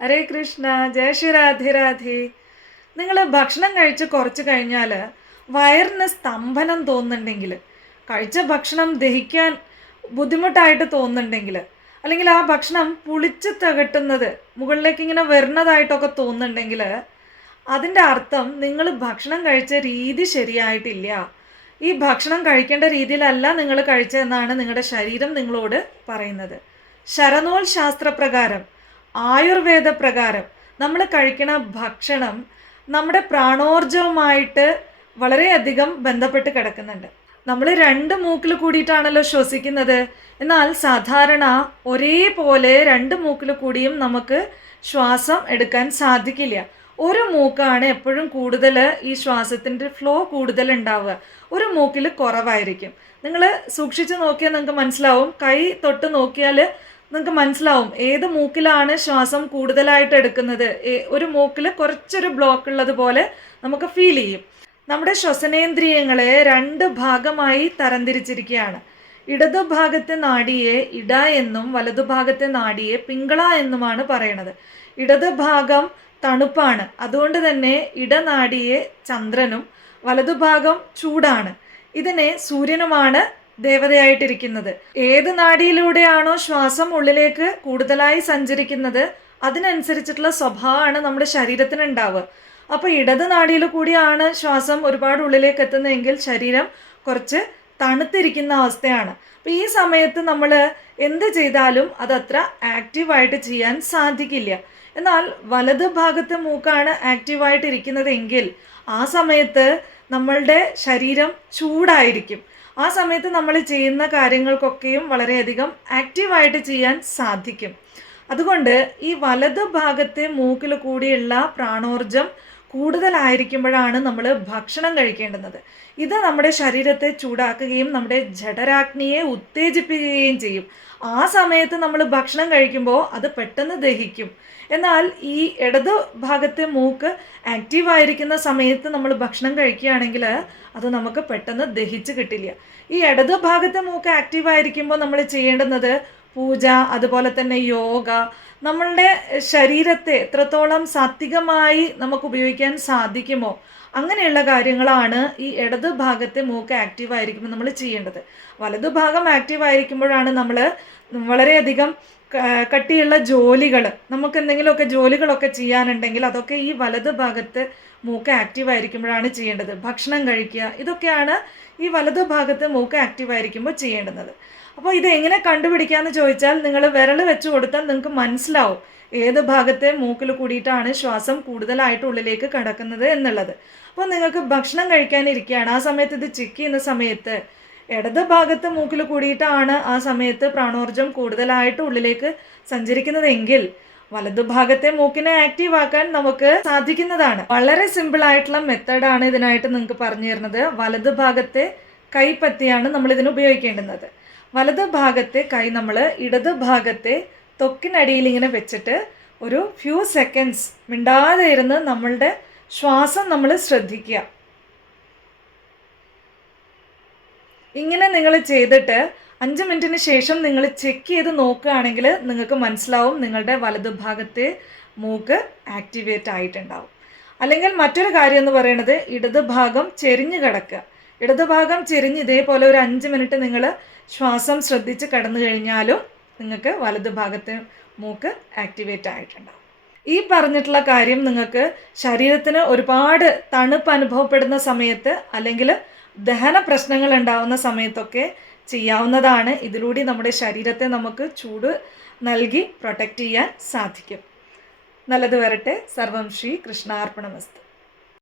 ഹരേ കൃഷ്ണ ജയ ശ്രീ രാധേ രാധേ. നിങ്ങൾ ഭക്ഷണം കഴിച്ച് കുറച്ച് കഴിഞ്ഞാൽ വയറിന് സ്തംഭനം തോന്നുന്നുണ്ടെങ്കിൽ കഴിച്ച ഭക്ഷണം ദഹിക്കാൻ ബുദ്ധിമുട്ടായിട്ട് തോന്നുന്നുണ്ടെങ്കിൽ അല്ലെങ്കിൽ ആ ഭക്ഷണം പുളിച്ച് തകട്ടുന്നത് മുകളിലേക്ക് ഇങ്ങനെ വരുന്നതായിട്ടൊക്കെ തോന്നുന്നുണ്ടെങ്കിൽ അതിന്റെ അർത്ഥം നിങ്ങൾ ഭക്ഷണം കഴിച്ച രീതി ശരിയായിട്ടില്ല. ഈ ഭക്ഷണം കഴിക്കേണ്ട രീതിയിലല്ല നിങ്ങൾ കഴിച്ചതെന്നാണ് നിങ്ങളുടെ ശരീരം നിങ്ങളോട് പറയുന്നത്. ശരനോൽ ശാസ്ത്രപ്രകാരം ആയുർവേദ പ്രകാരം നമ്മൾ കഴിക്കുന്ന ഭക്ഷണം നമ്മുടെ പ്രാണോർജവുമായിട്ട് വളരെയധികം ബന്ധപ്പെട്ട് കിടക്കുന്നുണ്ട്. നമ്മൾ രണ്ട് മൂക്കിൽ കൂടിയിട്ടാണല്ലോ ശ്വസിക്കുന്നത്. എന്നാൽ സാധാരണ ഒരേപോലെ രണ്ട് മൂക്കിൽ കൂടിയും നമുക്ക് ശ്വാസം എടുക്കാൻ സാധിക്കില്ല. ഒരു മൂക്കാണ് എപ്പോഴും കൂടുതൽ ഈ ശ്വാസത്തിന്റെ ഫ്ലോ കൂടുതൽ ഉണ്ടാവുക. ഒരു മൂക്കിൽ കുറവായിരിക്കും. നിങ്ങൾ സൂക്ഷിച്ച് നോക്കിയാൽ നിങ്ങൾക്ക് മനസ്സിലാവും. കൈ തൊട്ട് നോക്കിയാൽ നിങ്ങൾക്ക് മനസ്സിലാവും. ഏത് മൂക്കിലാണ് ശ്വാസം കൂടുതലായിട്ട് എടുക്കുന്നത്? ഒരു മൂക്കിൽ കുറച്ചൊരു ബ്ലോക്ക് ഉള്ളത് പോലെ നമുക്ക് ഫീൽ ചെയ്യും. നമ്മുടെ ശ്വസനേന്ദ്രിയങ്ങളെ രണ്ട് ഭാഗമായി തരംതിരിച്ചിരിക്കുകയാണ്. ഇടതുഭാഗത്തെ നാടിയെ ഇട എന്നും വലതുഭാഗത്തെ നാടിയെ പിങ്കള എന്നുമാണ് പറയണത്. ഇടതുഭാഗം തണുപ്പാണ്. അതുകൊണ്ട് തന്നെ ഇടനാടിയെ ചന്ദ്രനും വലതുഭാഗം ചൂടാണ്. ഇതിനെ സൂര്യനുമാണ് ദേവതയായിട്ടിരിക്കുന്നത്. ഏത് നാഡിയിലൂടെയാണോ ശ്വാസം ഉള്ളിലേക്ക് കൂടുതലായി സഞ്ചരിക്കുന്നത് അതിനനുസരിച്ചിട്ടുള്ള സ്വഭാവമാണ് നമ്മുടെ ശരീരത്തിന് ഉണ്ടാവുക അപ്പോൾ ഇടത് നാടിയിൽ കൂടിയാണ് ശ്വാസം ഒരുപാട് ഉള്ളിലേക്ക് എത്തുന്നതെങ്കിൽ ശരീരം കുറച്ച് തണുത്തിരിക്കുന്ന അവസ്ഥയാണ്. അപ്പോൾ ഈ സമയത്ത് നമ്മൾ എന്ത് ചെയ്താലും അതത്ര ആക്റ്റീവായിട്ട് ചെയ്യാൻ സാധിക്കില്ല. എന്നാൽ വലത് ഭാഗത്തെ മൂക്കാണ് ആക്റ്റീവായിട്ട് ഇരിക്കുന്നതെങ്കിൽ ആ സമയത്ത് നമ്മളുടെ ശരീരം ചൂടായിരിക്കും. ആ സമയത്ത് നമ്മൾ ചെയ്യുന്ന കാര്യങ്ങൾക്കൊക്കെയും വളരെയധികം ആക്റ്റീവായിട്ട് ചെയ്യാൻ സാധിക്കും. അതുകൊണ്ട് ഈ വലത് ഭാഗത്തെ മൂക്കിൽ കൂടിയുള്ള പ്രാണോർജം കൂടുതലായിരിക്കുമ്പോഴാണ് നമ്മൾ ഭക്ഷണം കഴിക്കേണ്ടുന്നത്. ഇത് നമ്മുടെ ശരീരത്തെ ചൂടാക്കുകയും നമ്മുടെ ജഠരാഗ്നിയെ ഉത്തേജിപ്പിക്കുകയും ചെയ്യും. ആ സമയത്ത് നമ്മൾ ഭക്ഷണം കഴിക്കുമ്പോൾ അത് പെട്ടെന്ന് ദഹിക്കും. എന്നാൽ ഈ ഇടത് ഭാഗത്തെ മൂക്ക് ആക്റ്റീവ് ആയിരിക്കുന്ന സമയത്ത് നമ്മൾ ഭക്ഷണം കഴിക്കുകയാണെങ്കിൽ അത് നമുക്ക് പെട്ടെന്ന് ദഹിച്ച് കിട്ടില്ല. ഈ ഇടത് ഭാഗത്തെ മൂക്ക് ആക്റ്റീവ് ആയിരിക്കുമ്പോൾ നമ്മൾ ചെയ്യേണ്ടുന്നത് പൂജ അതുപോലെ തന്നെ യോഗ നമ്മളുടെ ശരീരത്തെ എത്രത്തോളം സാത്വികമായി നമുക്ക് ഉപയോഗിക്കാൻ സാധിക്കുമോ അങ്ങനെയുള്ള കാര്യങ്ങളാണ് ഈ ഇടത് ഭാഗത്തെ മൂക്ക് ആക്റ്റീവ് ആയിരിക്കുമ്പോൾ നമ്മൾ ചെയ്യേണ്ടത്. വലതുഭാഗം ആക്റ്റീവ് ആയിരിക്കുമ്പോഴാണ് നമ്മൾ വളരെയധികം കട്ടിയുള്ള ജോലികൾ നമുക്ക് എന്തെങ്കിലുമൊക്കെ ജോലികളൊക്കെ ചെയ്യാനുണ്ടെങ്കിൽ അതൊക്കെ ഈ വലത് ഭാഗത്ത് മൂക്ക് ആക്റ്റീവ് ആയിരിക്കുമ്പോഴാണ് ചെയ്യേണ്ടത്. ഭക്ഷണം കഴിക്കുക ഇതൊക്കെയാണ് ഈ വലത് ഭാഗത്ത് മൂക്ക് ആക്റ്റീവ് ആയിരിക്കുമ്പോൾ ചെയ്യേണ്ടുന്നത്. അപ്പോൾ ഇത് എങ്ങനെ കണ്ടുപിടിക്കാമെന്ന് ചോദിച്ചാൽ നിങ്ങൾ വിരൽ വെച്ച് കൊടുത്താൽ നിങ്ങൾക്ക് മനസ്സിലാവും ഏത് ഭാഗത്തെ മൂക്കിൽ കൂടിയിട്ടാണ് ശ്വാസം കൂടുതലായിട്ട് ഉള്ളിലേക്ക് കടക്കുന്നത് എന്നുള്ളത്. അപ്പോൾ നിങ്ങൾക്ക് ഭക്ഷണം കഴിക്കാനിരിക്കുകയാണ് ആ സമയത്ത് ഇത് ചെക്ക് ചെയ്യുന്ന സമയത്ത് ഇടത് ഭാഗത്ത് മൂക്കിൽ കൂടിയിട്ടാണ് ആ സമയത്ത് പ്രാണോർജം കൂടുതലായിട്ട് ഉള്ളിലേക്ക് സഞ്ചരിക്കുന്നതെങ്കിൽ വലതുഭാഗത്തെ മൂക്കിനെ ആക്റ്റീവ് ആക്കാൻ നമുക്ക് സാധിക്കുന്നതാണ്. വളരെ സിമ്പിൾ ആയിട്ടുള്ള മെത്തേഡാണ് ഇതിനായിട്ട് നിങ്ങൾക്ക് പറഞ്ഞു തരുന്നത്. വലതുഭാഗത്തെ കൈപ്പത്തിയാണ് നമ്മൾ ഇതിന് ഉപയോഗിക്കേണ്ടുന്നത്. വലതുഭാഗത്തെ കൈ നമ്മൾ ഇടത് ഭാഗത്തെ തൊക്കിനടിയിൽ ഇങ്ങനെ വെച്ചിട്ട് ഒരു ഫ്യൂ സെക്കൻഡ്സ് മിണ്ടാതെ ഇരുന്ന് നമ്മളുടെ ശ്വാസം നമ്മൾ ശ്രദ്ധിക്കുക. ഇങ്ങനെ നിങ്ങൾ ചെയ്തിട്ട് അഞ്ച് മിനിറ്റിന് ശേഷം നിങ്ങൾ ചെക്ക് ചെയ്ത് നോക്കുകയാണെങ്കിൽ നിങ്ങൾക്ക് മനസ്സിലാവും നിങ്ങളുടെ വലതുഭാഗത്തെ മൂക്ക് ആക്ടിവേറ്റ് ആയിട്ടുണ്ടാവും. അല്ലെങ്കിൽ മറ്റൊരു കാര്യം എന്ന് പറയുന്നത് ഇടതുഭാഗം ചെരിഞ്ഞ് കിടക്കുക. ഇടത് ഭാഗം ചെരിഞ്ഞ് ഇതേപോലെ ഒരു അഞ്ച് മിനിറ്റ് നിങ്ങൾ ശ്വാസം ശ്രദ്ധിച്ച് കടന്നു കഴിഞ്ഞാലും നിങ്ങൾക്ക് വലതുഭാഗത്തെ മൂക്ക് ആക്ടിവേറ്റ് ആയിട്ടുണ്ടാവും. ഈ പറഞ്ഞിട്ടുള്ള കാര്യം നിങ്ങൾക്ക് ശരീരത്തിന് ഒരുപാട് തണുപ്പ് അനുഭവപ്പെടുന്ന സമയത്ത് അല്ലെങ്കിൽ ദഹന പ്രശ്നങ്ങൾ ഉണ്ടാവുന്ന സമയത്തൊക്കെ ചെയ്യാവുന്നതാണ്. ഇതിലൂടെ നമ്മുടെ ശരീരത്തെ നമുക്ക് ചൂട് നൽകി പ്രൊട്ടക്റ്റ് ചെയ്യാൻ സാധിക്കും. നല്ലത് വരട്ടെ. സർവം ശ്രീ കൃഷ്ണാർപ്പണമസ്തു.